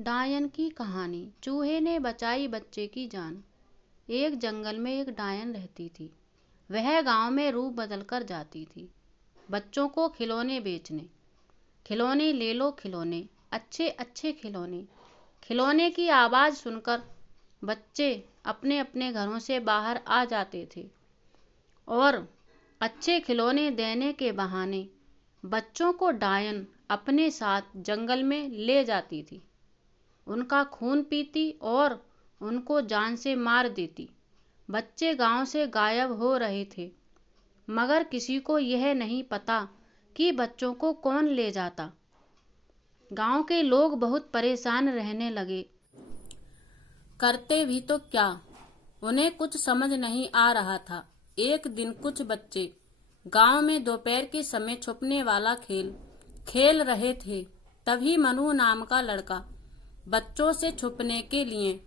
डायन की कहानी। चूहे ने बचाई बच्चे की जान। एक जंगल में एक डायन रहती थी। वह गांव में रूप बदल कर जाती थी, बच्चों को खिलौने बेचने। खिलौने ले लो खिलौने, अच्छे अच्छे खिलौने। खिलौने की आवाज़ सुनकर बच्चे अपने अपने घरों से बाहर आ जाते थे और अच्छे खिलौने देने के बहाने बच्चों को डायन अपने साथ जंगल में ले जाती थी। उनका खून पीती और उनको जान से मार देती। बच्चे गांव से गायब हो रहे थे, मगर किसी को यह नहीं पता कि बच्चों को कौन ले जाता। गांव के लोग बहुत परेशान रहने लगे। करते भी तो क्या, उन्हें कुछ समझ नहीं आ रहा था। एक दिन कुछ बच्चे गांव में दोपहर के समय छुपने वाला खेल खेल रहे थे। तभी मनु नाम का लड़का बच्चों से छुपने के लिए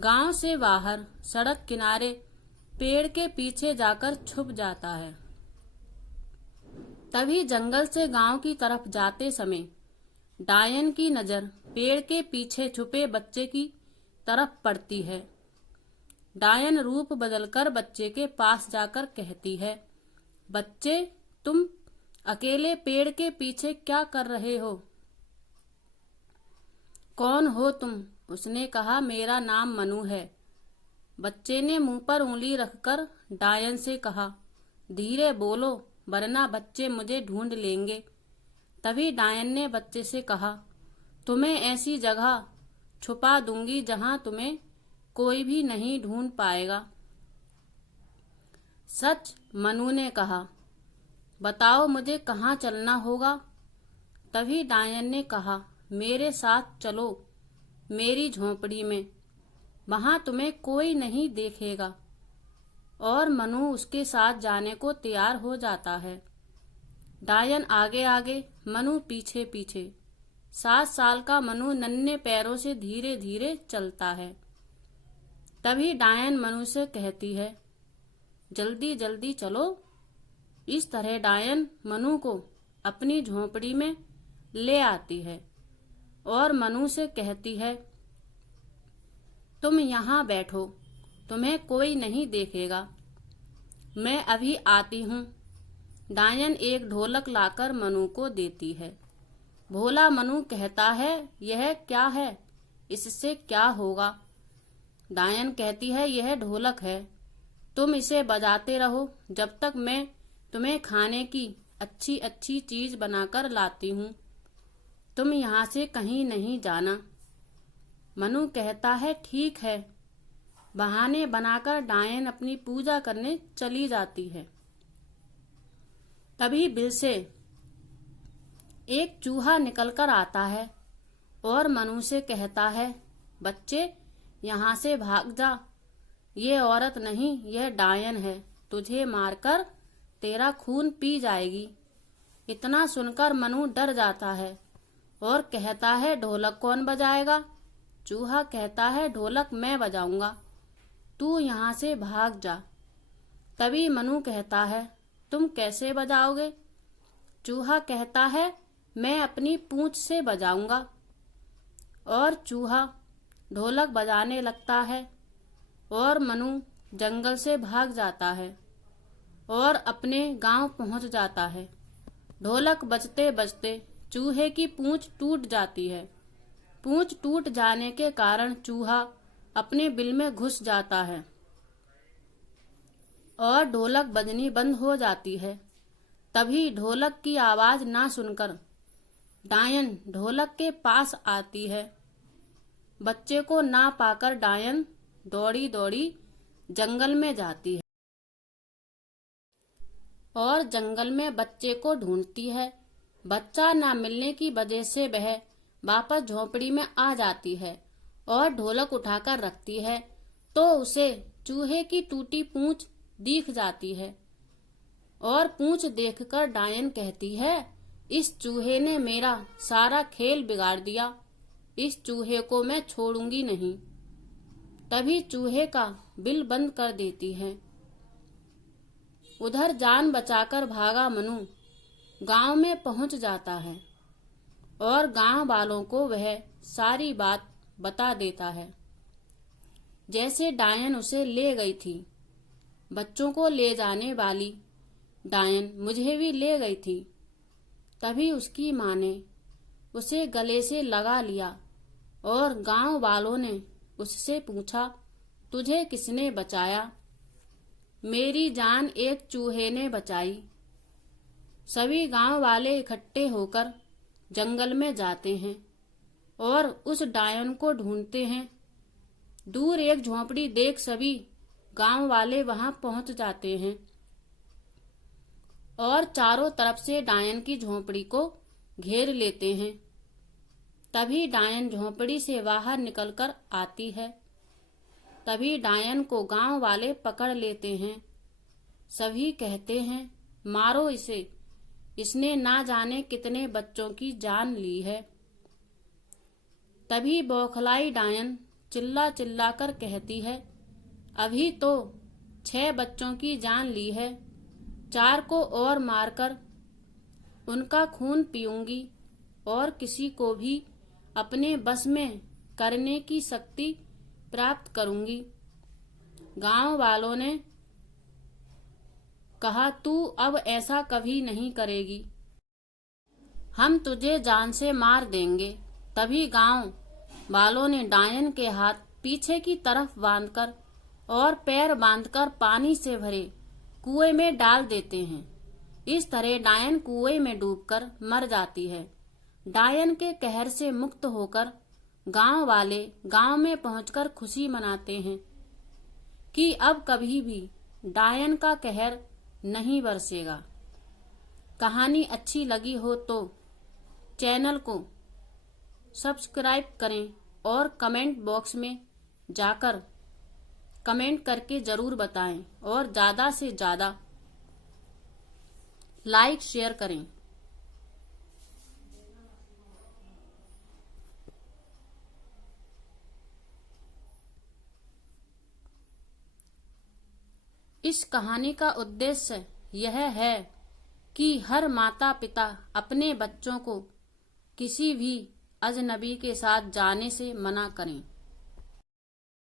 गांव से बाहर सड़क किनारे पेड़ के पीछे जाकर छुप जाता है। तभी जंगल से गांव की तरफ जाते समय डायन की नजर पेड़ के पीछे छुपे बच्चे की तरफ पड़ती है। डायन रूप बदलकर बच्चे के पास जाकर कहती है, बच्चे, तुम अकेले पेड़ के पीछे क्या कर रहे हो? कौन हो तुम? उसने कहा, मेरा नाम मनु है। बच्चे ने मुंह पर उंगली रखकर डायन से कहा, धीरे बोलो वरना बच्चे मुझे ढूंढ लेंगे। तभी डायन ने बच्चे से कहा, तुम्हें ऐसी जगह छुपा दूंगी जहां तुम्हें कोई भी नहीं ढूंढ पाएगा। सच? मनु ने कहा, बताओ मुझे कहाँ चलना होगा? तभी डायन ने कहा, मेरे साथ चलो मेरी झोंपड़ी में, वहां तुम्हें कोई नहीं देखेगा। और मनु उसके साथ जाने को तैयार हो जाता है। डायन आगे आगे, मनु पीछे पीछे। 7 साल का मनु नन्हे पैरों से धीरे धीरे चलता है। तभी डायन मनु से कहती है, जल्दी जल्दी चलो। इस तरह डायन मनु को अपनी झोंपड़ी में ले आती है और मनु से कहती है, तुम यहाँ बैठो, तुम्हें कोई नहीं देखेगा, मैं अभी आती हूँ। डायन एक ढोलक लाकर मनु को देती है। भोला मनु कहता है, यह क्या है, इससे क्या होगा? डायन कहती है, यह ढोलक है, तुम इसे बजाते रहो जब तक मैं तुम्हें खाने की अच्छी अच्छी चीज बनाकर लाती हूँ। तुम यहाँ से कहीं नहीं जाना। मनु कहता है, ठीक है। बहाने बनाकर डायन अपनी पूजा करने चली जाती है। तभी बिल से एक चूहा निकलकर आता है और मनु से कहता है, बच्चे यहाँ से भाग जा, ये औरत नहीं, यह डायन है, तुझे मारकर तेरा खून पी जाएगी। इतना सुनकर मनु डर जाता है और कहता है, ढोलक कौन बजाएगा? चूहा कहता है, ढोलक मैं बजाऊंगा, तू यहाँ से भाग जा। तभी मनु कहता है, तुम कैसे बजाओगे? चूहा कहता है, मैं अपनी पूंछ से बजाऊंगा। और चूहा ढोलक बजाने लगता है और मनु जंगल से भाग जाता है और अपने गांव पहुंच जाता है। ढोलक बजते बजते चूहे की पूंछ टूट जाती है। पूंछ टूट जाने के कारण चूहा अपने बिल में घुस जाता है और ढोलक बजनी बंद हो जाती है। तभी ढोलक की आवाज ना सुनकर डायन ढोलक के पास आती है। बच्चे को ना पाकर डायन दौड़ी दौड़ी जंगल में जाती है और जंगल में बच्चे को ढूंढती है। बच्चा ना मिलने की वजह से वह वापस झोंपड़ी में आ जाती है और ढोलक उठाकर रखती है तो उसे चूहे की टूटी पूंछ दिख जाती है और पूंछ देखकर डायन कहती है, इस चूहे ने मेरा सारा खेल बिगाड़ दिया, इस चूहे को मैं छोड़ूंगी नहीं। तभी चूहे का बिल बंद कर देती है। उधर जान बचाकर भागा मनु गांव में पहुंच जाता है और गांव वालों को वह सारी बात बता देता है। जैसे डायन उसे ले गई थी, बच्चों को ले जाने वाली डायन मुझे भी ले गई थी। तभी उसकी माँ ने उसे गले से लगा लिया और गांव वालों ने उससे पूछा, तुझे किसने बचाया? मेरी जान एक चूहे ने बचाई। सभी गांव वाले इकट्ठे होकर जंगल में जाते हैं और उस डायन को ढूंढते हैं। दूर एक झोंपड़ी देख सभी गांव वाले वहां पहुंच जाते हैं और चारों तरफ से डायन की झोंपड़ी को घेर लेते हैं। तभी डायन झोंपड़ी से बाहर निकलकर आती है। तभी डायन को गांव वाले पकड़ लेते हैं। सभी कहते हैं, मारो इसे, इसने ना जाने कितने बच्चों की जान ली है। तभी बौखलाई डायन चिल्ला चिल्ला कर कहती है, अभी तो 6 बच्चों की जान ली है, 4 को और मारकर उनका खून पीऊंगी और किसी को भी अपने बस में करने की शक्ति प्राप्त करूंगी। गांव वालों ने कहा, तू अब ऐसा कभी नहीं करेगी, हम तुझे जान से मार देंगे। तभी गांव वालों ने डायन के हाथ पीछे की तरफ बांधकर और पैर बांधकर पानी से भरे कुएं में डाल देते हैं। इस तरह डायन कुएं में डूबकर मर जाती है। डायन के कहर से मुक्त होकर गांव वाले गांव में पहुंचकर खुशी मनाते हैं कि अब कभी भी डायन का कहर नहीं बरसेगा। कहानी अच्छी लगी हो तो चैनल को सब्सक्राइब करें और कमेंट बॉक्स में जाकर कमेंट करके जरूर बताएं और ज़्यादा से ज़्यादा लाइक शेयर करें। इस कहानी का उद्देश्य यह है कि हर माता पिता अपने बच्चों को किसी भी अजनबी के साथ जाने से मना करें।